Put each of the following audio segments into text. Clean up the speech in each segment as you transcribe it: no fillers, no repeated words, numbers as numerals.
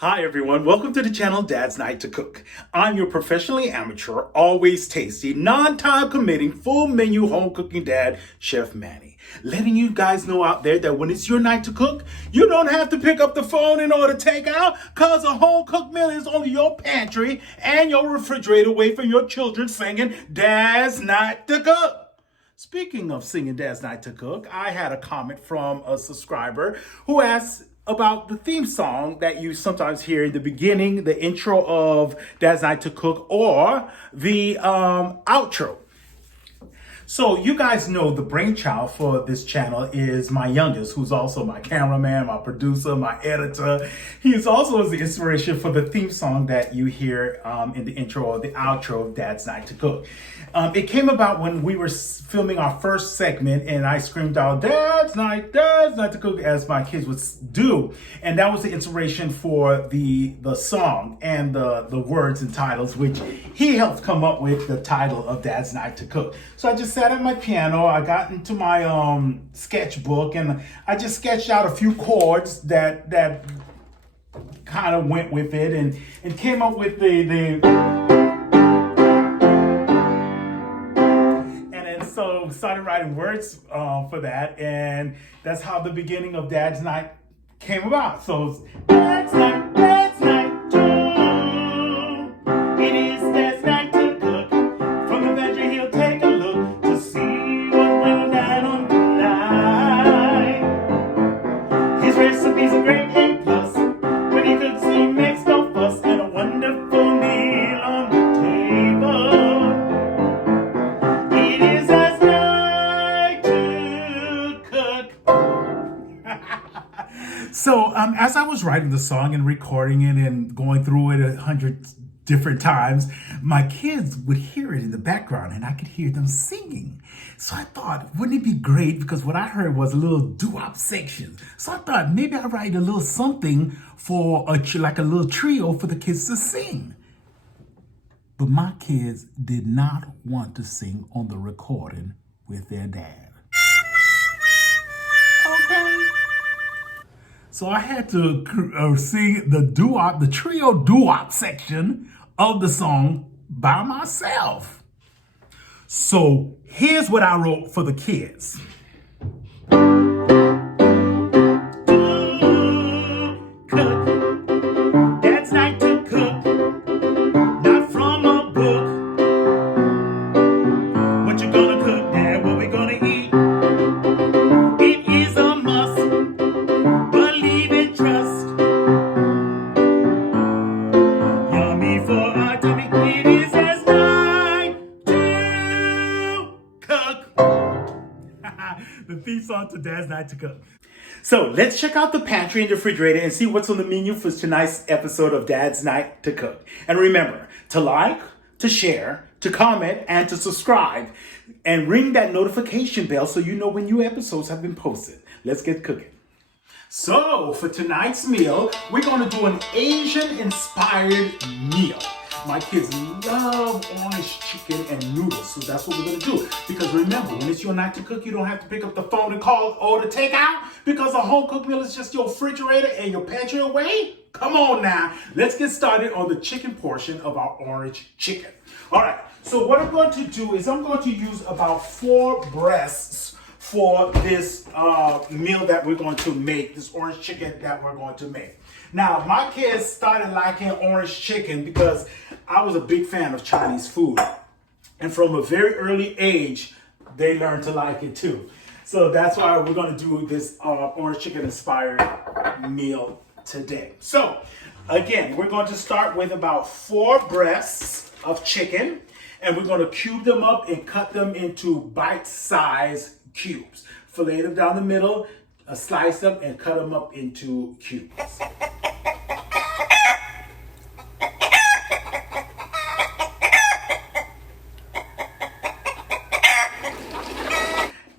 Hi everyone, welcome to the channel Dadznight2cook. I'm your professionally amateur, always tasty, non-time committing, full menu home cooking dad, Chef Manny. Letting you guys know out there that when it's your night to cook, you don't have to pick up the phone in order to take out, cause a home cooked meal is only your pantry and your refrigerator away from your children singing Dadznight2cook. Speaking of singing Dadznight2cook, I had a comment from a subscriber who asked about the theme song that you sometimes hear in the beginning, the intro of Dadznight2cook, or the outro. So you guys know the brainchild for this channel is my youngest, who's also my cameraman, my producer, my editor. He is also the inspiration for the theme song that you hear in the intro or the outro of Dadznight2cook. It came about when we were filming our first segment and I screamed out, Dadznight2cook, as my kids would do. And that was the inspiration for the song and the words and titles, which he helped come up with the title of Dadznight2cook. So I just sat at my piano, I got into my sketchbook, and I just sketched out a few chords that kind of went with it and came up with so started writing words for that, and that's how the beginning of Dad's Night came about. So it's Dad's Night, it is Dad's Night to cook. From the bedroom he'll take a look to see what went down on tonight. His recipes are great and plus, when he cooks he makes no fuss, and a wonderful meal on the table. It is Dad's Night to cook. So as I was writing the song and recording it and going through it 100 different times, my kids would hear it in the background and I could hear them singing. So I thought, wouldn't it be great? Because what I heard was a little doo-wop section. So I thought maybe I'd write a little something for like a little trio for the kids to sing. But my kids did not want to sing on the recording with their dad. Okay. So I had to sing the trio doo-wop section of the song by myself. So here's what I wrote for the kids. Cook, Dad's night to cook, not from a book. What you gonna cook, Dad? What we gonna eat? It is a must. Believe and trust. Yummy for our tummy. It is as night to cook. The theme song to Dad's Night to Cook. So let's check out the pantry and the refrigerator and see what's on the menu for tonight's episode of Dad's Night to Cook. And remember to like, to share, to comment, and to subscribe. And ring that notification bell so you know when new episodes have been posted. Let's get cooking. So for tonight's meal, we're going to do an Asian-inspired meal. My kids love orange chicken and noodles, so that's what we're going to do. Because remember, when it's your night to cook, you don't have to pick up the phone and call or to take out, because a home-cooked meal is just your refrigerator and your pantry away. Come on now. Let's get started on the chicken portion of our orange chicken. All right, so what I'm going to do is I'm going to use about 4 breasts for this meal that we're going to make, this orange chicken that we're going to make. Now, my kids started liking orange chicken because I was a big fan of Chinese food. And from a very early age, they learned to like it too. So that's why we're going to do this orange chicken inspired meal today. So again, we're going to start with about 4 breasts of chicken, and we're going to cube them up and cut them into bite-sized cubes. Fillet them down the middle, slice them, and cut them up into cubes.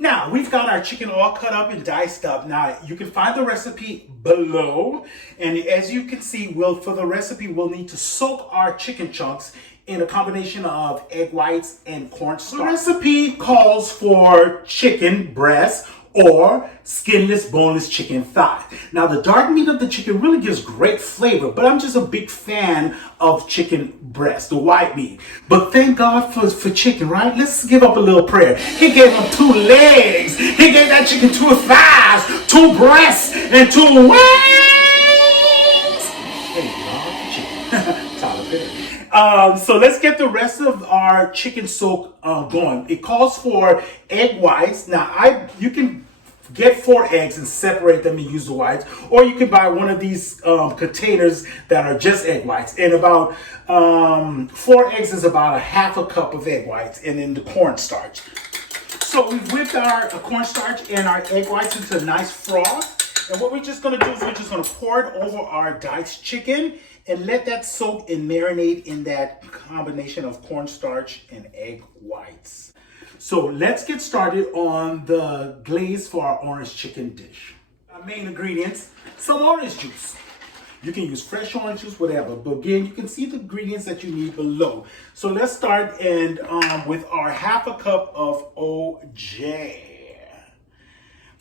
Now, we've got our chicken all cut up and diced up. Now, you can find the recipe below. And as you can see, for the recipe, we'll need to soak our chicken chunks in a combination of egg whites and cornstarch. The recipe calls for chicken breast or skinless, boneless chicken thighs. Now, the dark meat of the chicken really gives great flavor, but I'm just a big fan of chicken breast, the white meat. But thank God for chicken, right? Let's give up a little prayer. He gave him 2 legs. He gave that chicken 2 thighs, 2 breasts, and 2 wings. Hey, chicken. Tyler Perry. So let's get the rest of our chicken soak going. It calls for egg whites. Now, you can get 4 eggs and separate them and use the whites, or you can buy one of these containers that are just egg whites. And about 4 eggs is about a half a cup of egg whites, and then the cornstarch. So we've whipped our cornstarch and our egg whites into a nice froth. And what we're just going to do is we're just going to pour it over our diced chicken and let that soak and marinate in that combination of cornstarch and egg whites. So let's get started on the glaze for our orange chicken dish. Our main ingredients, some orange juice. You can use fresh orange juice, whatever. But again, you can see the ingredients that you need below. So let's start with our half a cup of OJ.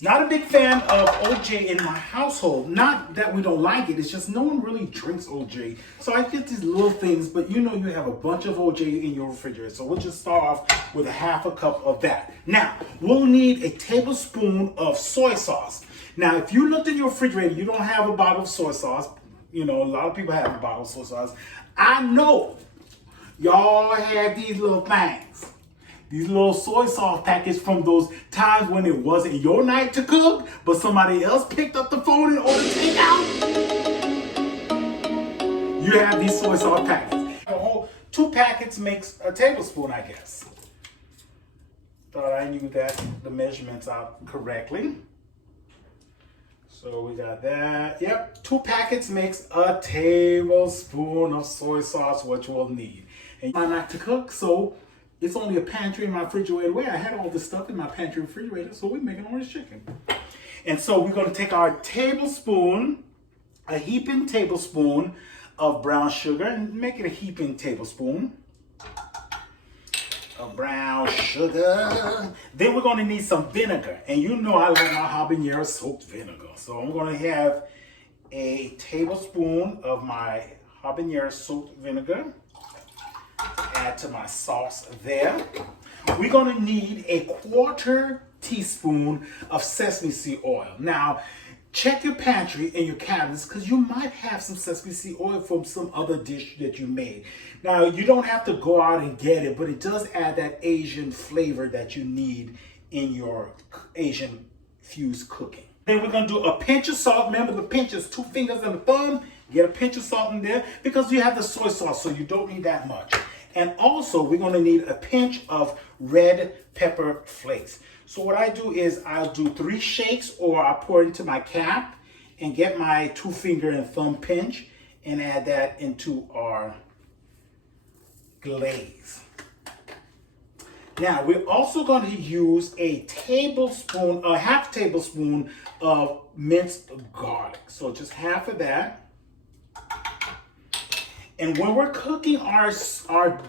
Not a big fan of OJ in my household. Not that we don't like it, it's just no one really drinks OJ. So I get these little things, but you know you have a bunch of OJ in your refrigerator. So we'll just start off with a half a cup of that. Now, we'll need a tablespoon of soy sauce. Now, if you looked in your refrigerator, you don't have a bottle of soy sauce. You know, a lot of people have a bottle of soy sauce. I know y'all have these little things. These little soy sauce packets from those times when it wasn't your night to cook, but somebody else picked up the phone and ordered takeout. You have these soy sauce packets. A whole 2 packets makes a tablespoon, I guess. Thought I knew that the measurements out correctly. So we got that. Yep, 2 packets makes a tablespoon of soy sauce, which we'll need. And my night to cook, so it's only a pantry in my refrigerator where I had all this stuff in my pantry refrigerator, so we're making orange chicken. And so we're going to take our tablespoon, a heaping tablespoon of brown sugar, and make it a heaping tablespoon of brown sugar. Then we're going to need some vinegar. And you know I like my habanero soaked vinegar. So I'm going to have a tablespoon of my habanero soaked vinegar. Add to my sauce there. We're going to need a 1/4 teaspoon of sesame seed oil. Now, check your pantry and your cabinets because you might have some sesame seed oil from some other dish that you made. Now, you don't have to go out and get it, but it does add that Asian flavor that you need in your Asian fused cooking. Then we're going to do a pinch of salt. Remember, the pinch is 2 fingers and a thumb. Get a pinch of salt in there because you have the soy sauce, so you don't need that much. And also, we're going to need a pinch of red pepper flakes. So what I do is I'll do 3 shakes, or I pour it into my cap and get my 2 finger and thumb pinch and add that into our glaze. Now, we're also going to use a tablespoon, a half tablespoon of minced garlic. So just half of that. And when we're cooking our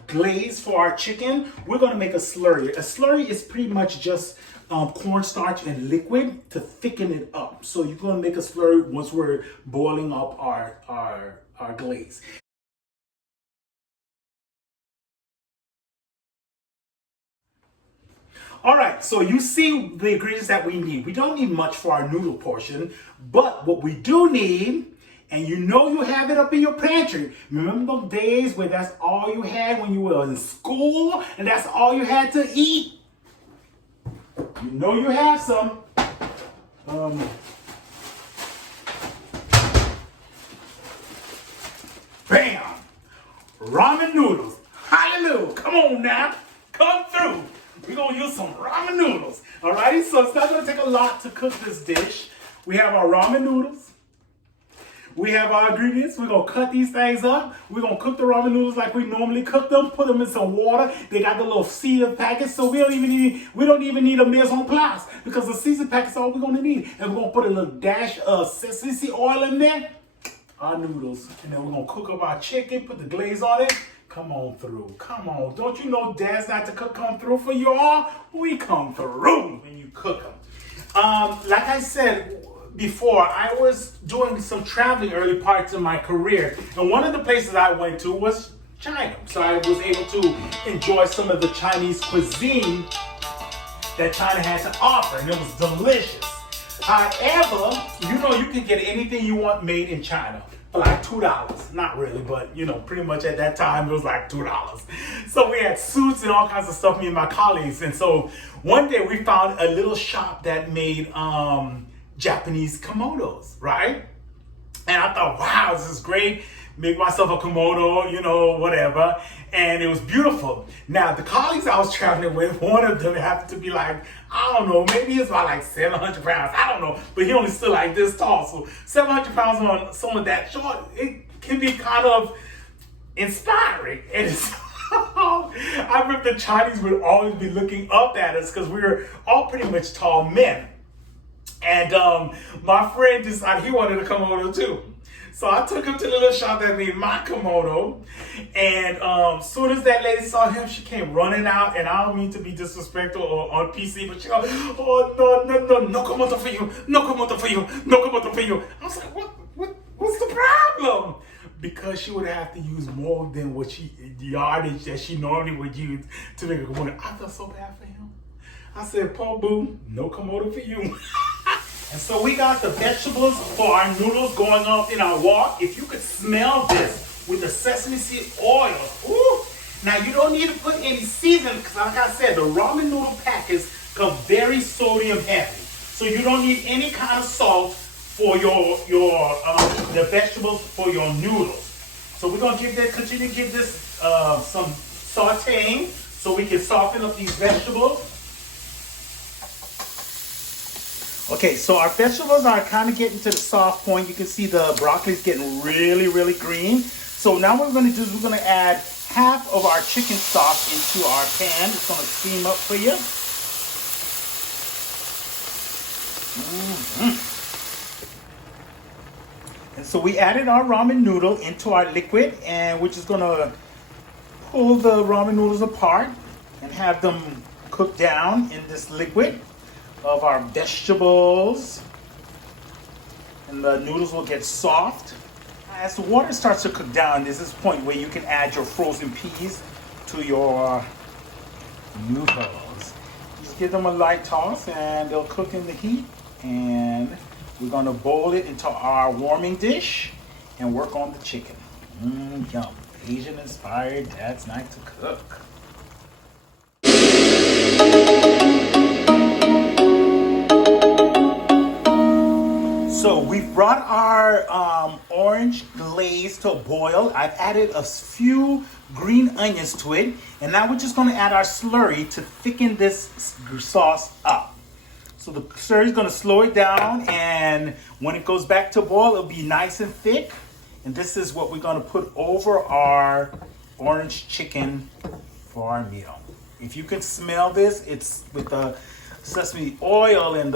glaze for our chicken, we're going to make a slurry. A slurry is pretty much just cornstarch and liquid to thicken it up. So you're going to make a slurry once we're boiling up our glaze. All right, so you see the ingredients that we need. We don't need much for our noodle portion, but what we do need, and you know you have it up in your pantry. Remember those days where that's all you had when you were in school and that's all you had to eat? You know you have some. Bam! Ramen noodles. Hallelujah. Come on now. Come through. We're going to use some ramen noodles. Alrighty, so it's not going to take a lot to cook this dish. We have our ramen noodles. We have our ingredients. We're going to cut these things up. We're going to cook the ramen noodles like we normally cook them. Put them in some water. They got the little seasoned packets, so we don't even need a mise en place because the seasoned packets are all we're going to need. And we're going to put a little dash of sesame seed oil in there. Our noodles. And then we're going to cook up our chicken, put the glaze on it. Come on through. Come on. Don't you know Dadznight2cook come through for you all? We come through when you cook them. Like I said before, I was doing some traveling early parts of my career, and one of the places I went to was China. So I was able to enjoy some of the Chinese cuisine that China had to offer, and it was delicious. However, you can get anything you want made in China for like $2. Not really, but pretty much at that time it was like $2. So we had suits and all kinds of stuff, me and my colleagues. And so one day we found a little shop that made Japanese kimonos, right? And I thought, wow, this is great. Make myself a kimono, whatever. And it was beautiful. Now, the colleagues I was traveling with, one of them happened to be like, I don't know, maybe it's about like 700 pounds. I don't know. But he only stood like this tall. So 700 pounds on someone that short, it can be kind of inspiring. And so I remember the Chinese would always be looking up at us because we were all pretty much tall men. And my friend decided he wanted a kimono too. So I took him to the little shop that made my kimono, and as soon as that lady saw him, she came running out, and I don't mean to be disrespectful or on PC, but she goes, oh, no kimono for you, no kimono for you, no kimono for you. I was like, what's the problem? Because she would have to use more than the yardage that she normally would use to make a kimono. I felt so bad for him. I said, Paul Boo, no kimono for you. And so we got the vegetables for our noodles going off in our wok. If you could smell this with the sesame seed oil. Ooh. Now you don't need to put any seasoning because like I said, the ramen noodle packets come very sodium heavy. So you don't need any kind of salt for the vegetables for your noodles. So we're gonna continue to give this some sauteing so we can soften up these vegetables. Okay, so our vegetables are kind of getting to the soft point. You can see the broccoli is getting really, really green. So now what we're going to do is we're going to add half of our chicken stock into our pan. It's going to steam up for you. And so we added our ramen noodle into our liquid, and we're just going to pull the ramen noodles apart and have them cook down in this liquid of our vegetables, and the noodles will get soft. As the water starts to cook down, there's this point where you can add your frozen peas to your noodles. Just give them a light toss and they'll cook in the heat, and we're going to boil it into our warming dish and work on the chicken. Yum. Asian inspired Dadznight2cook. So we've brought our orange glaze to a boil. I've added a few green onions to it. And now we're just going to add our slurry to thicken this sauce up. So the slurry is going to slow it down. And when it goes back to boil, it'll be nice and thick. And this is what we're going to put over our orange chicken for our meal. If you can smell this, it's with the sesame oil and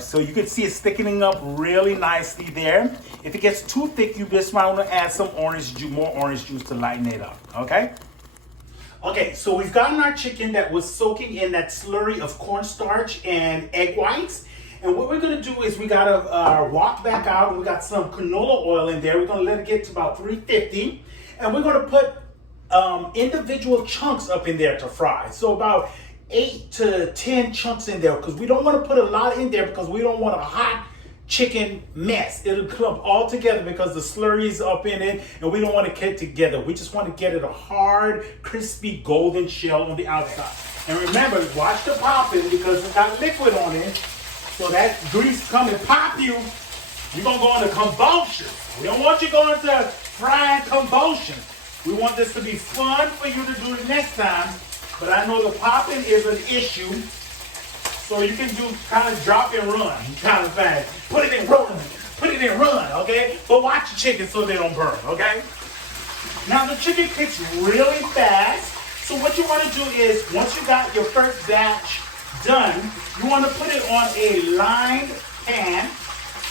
so you can see it's thickening up really nicely there. If it gets too thick, you just might want to add some more orange juice to lighten it up. Okay, so we've gotten our chicken that was soaking in that slurry of cornstarch and egg whites, and what we're going to do is we got to wok back out, and we got some canola oil in there. We're going to let it get to about 350, and we're going to put individual chunks up in there to fry. So about 8 to 10 chunks in there, because we don't want to put a lot in there because we don't want a hot chicken mess. It'll clump all together because the slurry is up in it, and we don't want to get together. We just want to get it a hard, crispy, golden shell on the outside. And remember, watch the popping because it's got liquid on it. So that grease come and pop you. You're going to go into combustion. We don't want you going to frying combustion. We want this to be fun for you to do the next time. But I know the popping is an issue, so you can do kind of drop and run kind of thing. Put it in run, okay? But watch the chicken so they don't burn, okay? Now the chicken cooks really fast, so what you want to do is, once you got your first batch done, you want to put it on a lined pan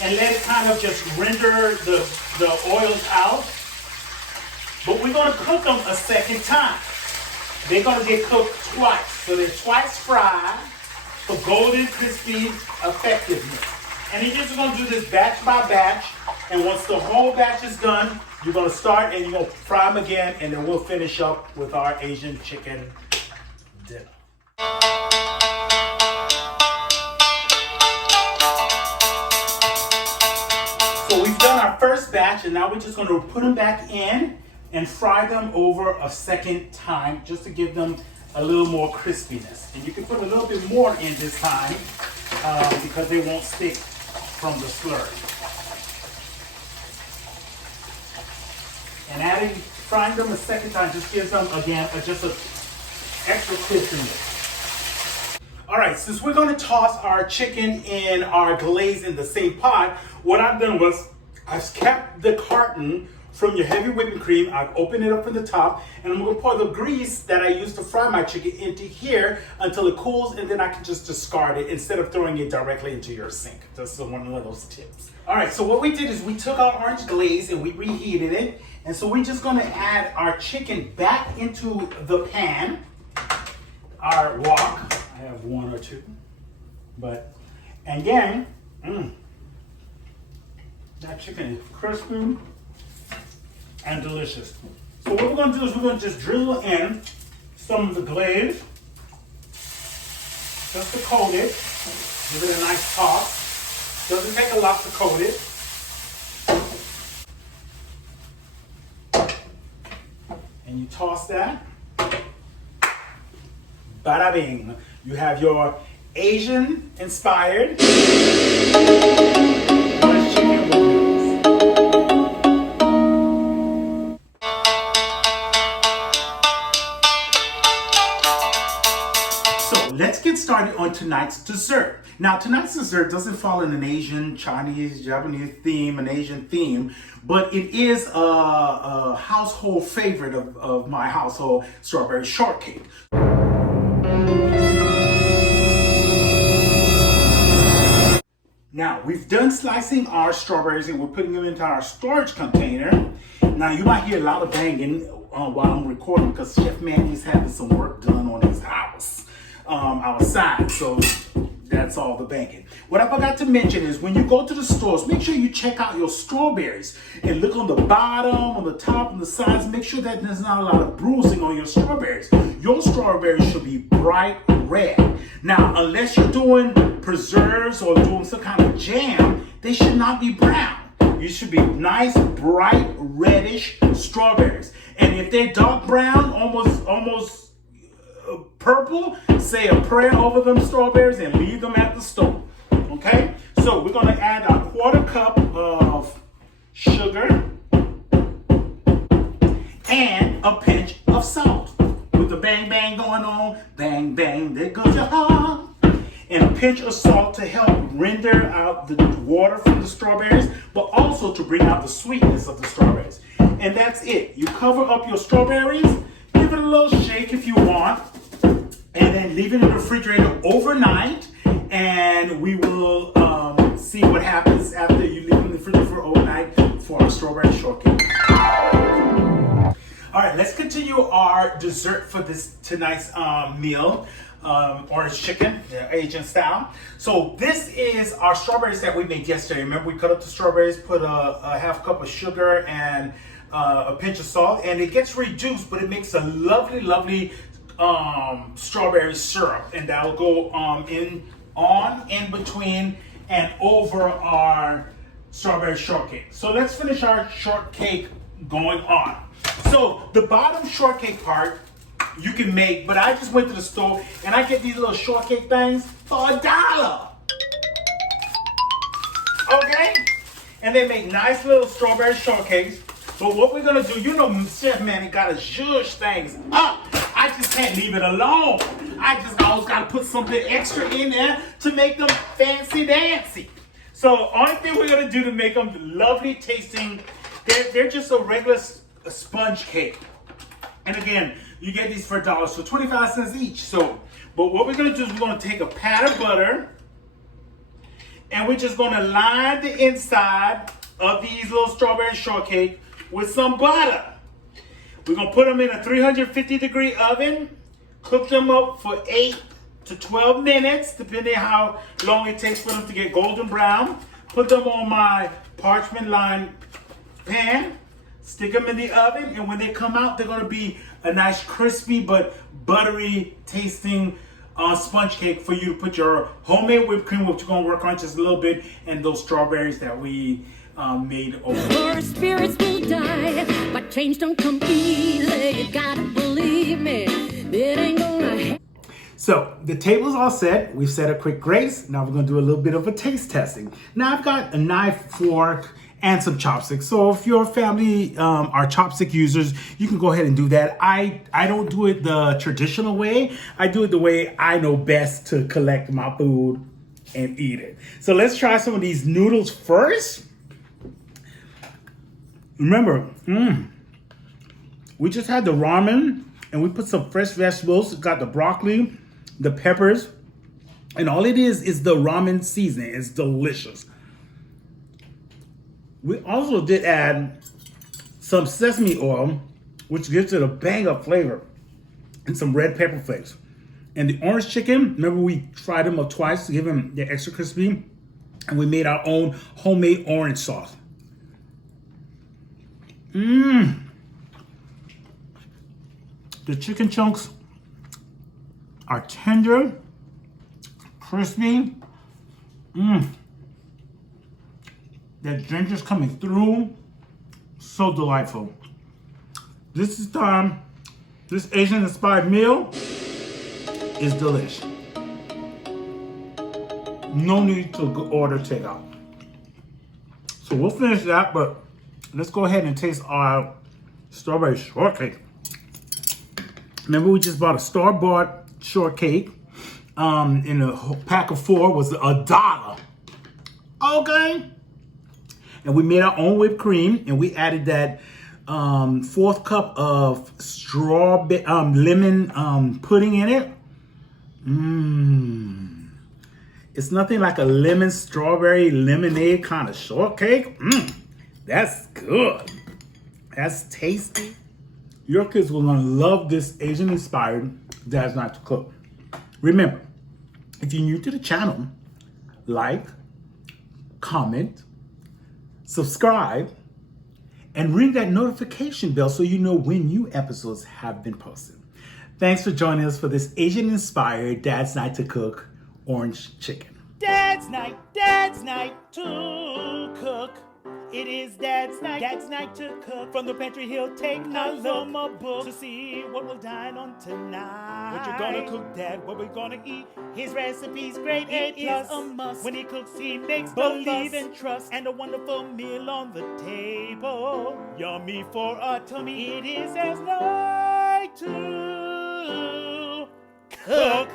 and let it kind of just render the oils out. But we're going to cook them a second time. They're going to get cooked twice. So they're twice fried. for golden, crispy effectiveness. And you're just gonna do this batch by batch. And once the whole batch is done, you're gonna start and you're gonna fry them again, and then we'll finish up with our Asian chicken dinner. So we've done our first batch, and now we're just gonna put them back in and fry them over a second time, just to give them a little more crispiness. And you can put a little bit more in this time because they won't stick from the slurry. And frying them a second time just gives them, again, just an extra crispiness. All right, since we're gonna toss our chicken and our glaze in the same pot, what I've done was I've kept the carton from your heavy whipping cream. I've opened it up from the top, and I'm gonna pour the grease that I used to fry my chicken into here until it cools, and then I can just discard it instead of throwing it directly into your sink. That's one of those tips. All right, so what we did is we took our orange glaze and we reheated it, and so we're just gonna add our chicken back into the pan, our wok. I have one or two, but again, that chicken is crispy and delicious. So what we're gonna do is we're gonna just drizzle in some of the glaze, just to coat it, give it a nice toss. Doesn't take a lot to coat it. And you toss that. Bada bing. You have your Asian inspired chicken with noodles. So let's get started on tonight's dessert. Now, tonight's dessert doesn't fall in an Asian, Chinese, Japanese theme, an Asian theme, but it is a household favorite of my household, strawberry shortcake. Now, we've done slicing our strawberries and we're putting them into our storage container. Now, you might hear a lot of banging while I'm recording because Chef Manny's having some work done on his house outside, so that's all the banging. What I forgot to mention is when you go to the stores, make sure you check out your strawberries and look on the bottom, on the top, on the sides. Make sure that there's not a lot of bruising on your strawberries. Your strawberries should be bright red. Now, unless you're doing preserves or doing some kind of jam, they should not be brown. You should be nice, bright, reddish strawberries. And if they're dark brown, almost purple, say a prayer over them strawberries and leave them at the stove. Okay? So we're going to add a 1/4 cup of sugar and a pinch of salt. With the bang bang going on, bang bang, there goes your heart. And a pinch of salt to help render out the water from the strawberries, but also to bring out the sweetness of the strawberries. And that's it. You cover up your strawberries, give it a little shake if you want, and then leave it in the refrigerator overnight, and we will see what happens after you leave it in the refrigerator overnight for our strawberry shortcake. All right, let's continue our dessert for tonight's meal. Orange chicken, Asian style. So this is our strawberries that we made yesterday. Remember, we cut up the strawberries, put a 1/2 cup of sugar and a pinch of salt, and it gets reduced, but it makes a lovely strawberry syrup, and that'll go in between and over our strawberry shortcake. So let's finish our shortcake going on. So the bottom shortcake part you can make, but I just went to the store and I get these little shortcake things for $1. Okay? And they make nice little strawberry shortcakes. But what we're gonna do, Chef Manny gotta zhuzh things up. I just can't leave it alone. I just always gotta put something extra in there to make them fancy dancy. So only thing we're gonna do to make them lovely tasting, they're just a regular sponge cake. And again, you get these for $1, so 25 cents each. So, but what we're gonna do is we're gonna take a pat of butter and we're just gonna line the inside of these little strawberry shortcake with some butter. We're gonna put them in a 350-degree oven, cook them up for 8 to 12 minutes, depending how long it takes for them to get golden brown. Put them on my parchment lined pan, stick them in the oven, and when they come out, they're gonna be a nice crispy but buttery tasting sponge cake for you to put your homemade whipped cream, which we're gonna work on just a little bit, and those strawberries that we made over. Our spirits will die, but change don't come easy. You gotta believe me, it ain't gonna happen. So the table's all set. We've said a quick grace. Now we're gonna do a little bit of a taste testing. Now I've got a knife, fork, and some chopsticks. So if your family are chopstick users, you can go ahead and do that. I don't do it the traditional way. I do it the way I know best to collect my food and eat it. So let's try some of these noodles first. Remember, we just had the ramen and we put some fresh vegetables. Got the broccoli, the peppers, and all it is the ramen seasoning. It's delicious. We also did add some sesame oil, which gives it a bang up flavor, and some red pepper flakes. And the orange chicken, remember we fried them up twice to give them the extra crispy, and we made our own homemade orange sauce. The chicken chunks are tender, crispy. That ginger's coming through. So delightful. This is time. This Asian inspired meal is delish. No need to order takeout. So we'll finish that, but let's go ahead and taste our strawberry shortcake. Remember, we just bought a store-bought shortcake. In a pack of 4 was $1. Okay. And we made our own whipped cream, and we added that 4th cup of strawberry lemon pudding in it. It's nothing like a lemon strawberry lemonade kind of shortcake. That's good. That's tasty. Your kids will love this Asian inspired Dadznight2cook. Remember, if you're new to the channel, like, comment, subscribe, and ring that notification bell so you know when new episodes have been posted. Thanks for joining us for this Asian-inspired Dadznight2cook orange chicken. Dad's night to cook. It is Dad's night to cook. From the pantry he'll take a look my book to see what we'll dine on tonight. What you're gonna cook, Dad? What we're gonna eat? His recipe's great, it is a must. When he cooks, he makes believe and trust, and a wonderful meal on the table. Yummy for our tummy. It is Dad's night to cook.